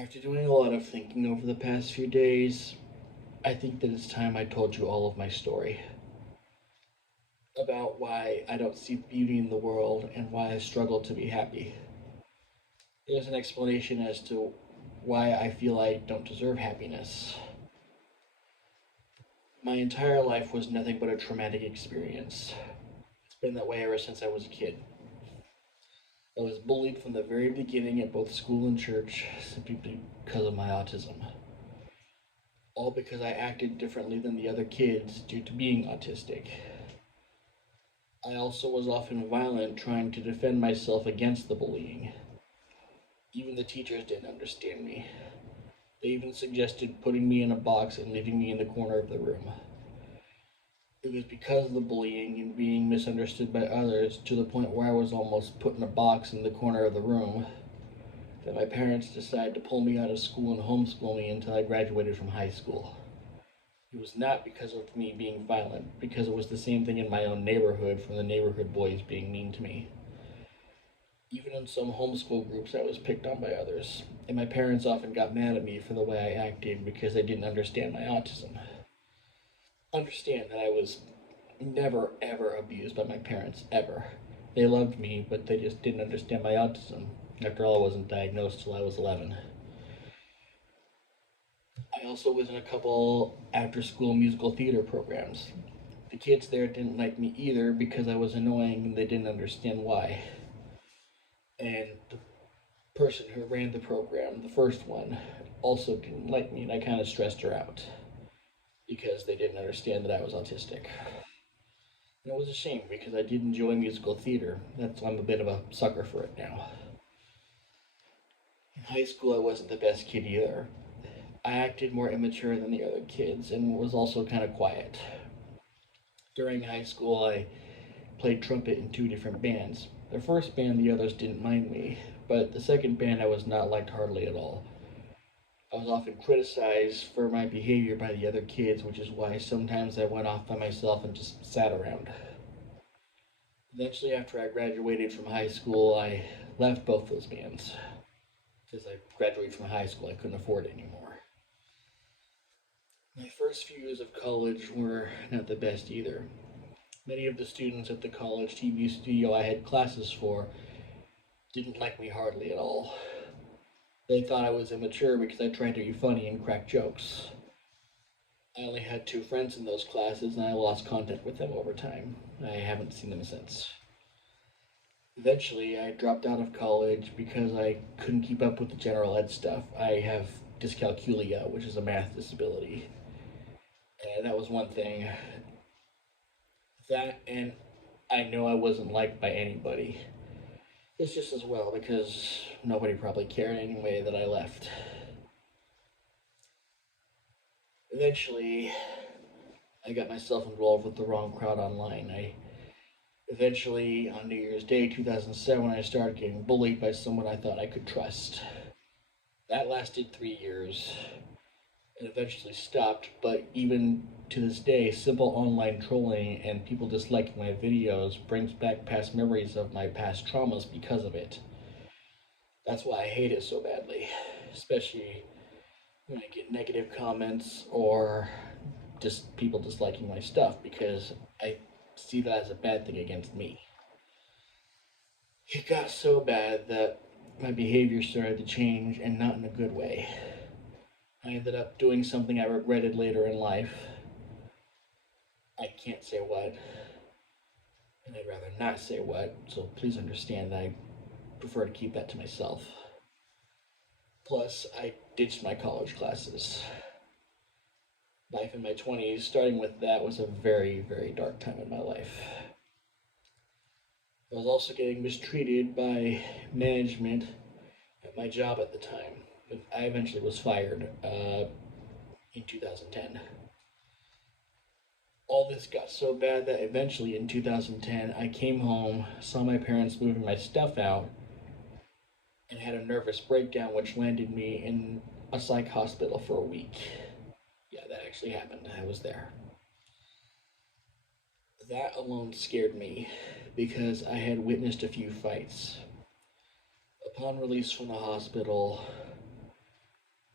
After doing a lot of thinking over the past few days, I think that it's time I told you all of my story about why I don't see beauty in the world and why I struggle to be happy. There's an explanation as to why I feel I don't deserve happiness. My entire life was nothing but a traumatic experience. It's been that way ever since I was a kid. I was bullied from the very beginning at both school and church simply because of my autism. All because I acted differently than the other kids due to being autistic. I also was often violent trying to defend myself against the bullying. Even the teachers didn't understand me. They even suggested putting me in a box and leaving me in the corner of the room. It was because of the bullying and being misunderstood by others to the point where I was almost put in a box in the corner of the room that my parents decided to pull me out of school and homeschool me until I graduated from high school. It was not because of me being violent, because it was the same thing in my own neighborhood from the neighborhood boys being mean to me. Even in some homeschool groups, I was picked on by others, and my parents often got mad at me for the way I acted because they didn't understand my autism. Understand that I was never ever abused by my parents, ever. They loved me, but they just didn't understand my autism. After all, I wasn't diagnosed till I was 11. I also was in a couple after school musical theater programs. The kids there didn't like me either because I was annoying and they didn't understand why. And the person who ran the program, the first one, also didn't like me and I kind of stressed her out because they didn't understand that I was autistic. And it was a shame because I did enjoy musical theater. That's why I'm a bit of a sucker for it now. In high school, I wasn't the best kid either. I acted more immature than the other kids and was also kind of quiet. During high school, I played trumpet in two different bands. The first band, the others didn't mind me, but the second band, I was not liked hardly at all. I was often criticized for my behavior by the other kids, which is why sometimes I went off by myself and just sat around. Eventually, after I graduated from high school, I left both those bands. Because I graduated from high school, I couldn't afford it anymore. My first few years of college were not the best either. Many of the students at the college TV studio I had classes for didn't like me hardly at all. They thought I was immature because I tried to be funny and crack jokes. I only had two friends in those classes and I lost contact with them over time. I haven't seen them since. Eventually, I dropped out of college because I couldn't keep up with the general ed stuff. I have dyscalculia, which is a math disability. And that was one thing. That, and I know I wasn't liked by anybody. It's just as well because nobody probably cared anyway that I left. Eventually, I got myself involved with the wrong crowd online. Eventually, on New Year's Day 2007, I started getting bullied by someone I thought I could trust. That lasted 3 years and eventually stopped, but even to this day, simple online trolling and people disliking my videos brings back past memories of my past traumas because of it. That's why I hate it so badly, especially when I get negative comments or just people disliking my stuff because I see that as a bad thing against me. It got so bad that my behavior started to change and not in a good way. I ended up doing something I regretted later in life. I can't say what, and I'd rather not say what, so please understand that I prefer to keep that to myself. Plus, I ditched my college classes. Life in my 20s, starting with that, was a very, very dark time in my life. I was also getting mistreated by management at my job at the time. I eventually was fired in 2010. All this got so bad that eventually in 2010 I came home, saw my parents moving my stuff out, and had a nervous breakdown which landed me in a psych hospital for a week. Yeah, that actually happened. I was there. That alone scared me because I had witnessed a few fights. Upon release from the hospital,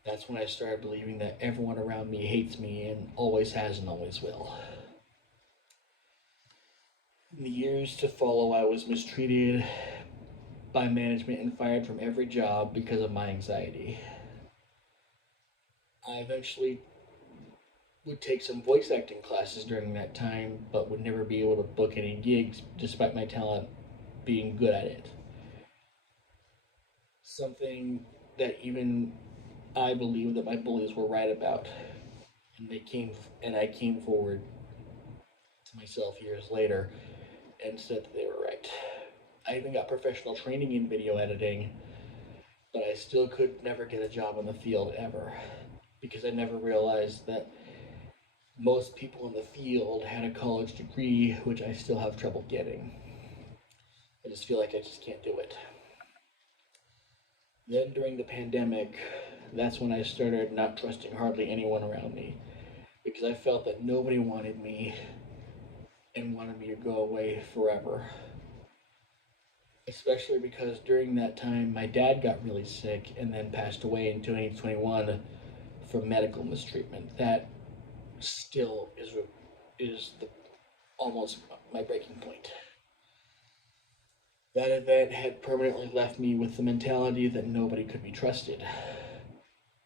That's when I started believing that everyone around me hates me and always has and always will. In the years to follow, I was mistreated by management and fired from every job because of my anxiety. I eventually would take some voice acting classes during that time, but would never be able to book any gigs despite my talent being good at it. Something that even I believe that my bullies were right about, and I came forward to myself years later and said that they were right. I even got professional training in video editing, but I still could never get a job in the field ever because I never realized that most people in the field had a college degree, which I still have trouble getting. I just feel like I just can't do it. Then during the pandemic, that's when I started not trusting hardly anyone around me because I felt that nobody wanted me and wanted me to go away forever. Especially because during that time, my dad got really sick and then passed away in 2021 from medical mistreatment. That still is almost my breaking point. That event had permanently left me with the mentality that nobody could be trusted,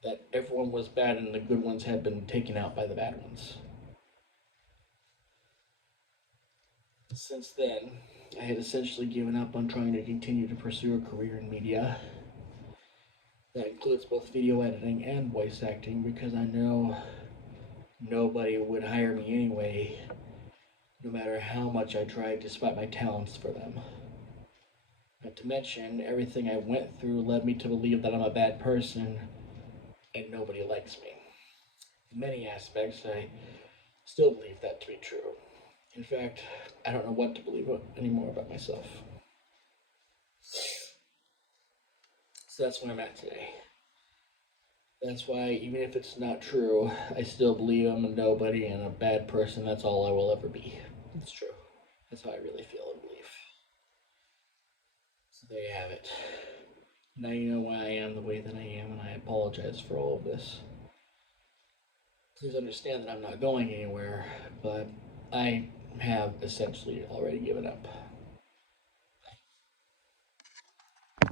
that everyone was bad and the good ones had been taken out by the bad ones. Since then, I had essentially given up on trying to continue to pursue a career in media. That includes both video editing and voice acting because I know nobody would hire me anyway, no matter how much I tried despite my talents for them. Not to mention, everything I went through led me to believe that I'm a bad person and nobody likes me. In many aspects, I still believe that to be true. In fact, I don't know what to believe anymore about myself. So that's where I'm at today. That's why, even if it's not true, I still believe I'm a nobody and a bad person. That's all I will ever be. It's true. That's how I really feel and believe. So there you have it. Now you know why I am the way that I am, and I apologize for all of this. Please understand that I'm not going anywhere, but I have essentially already given up.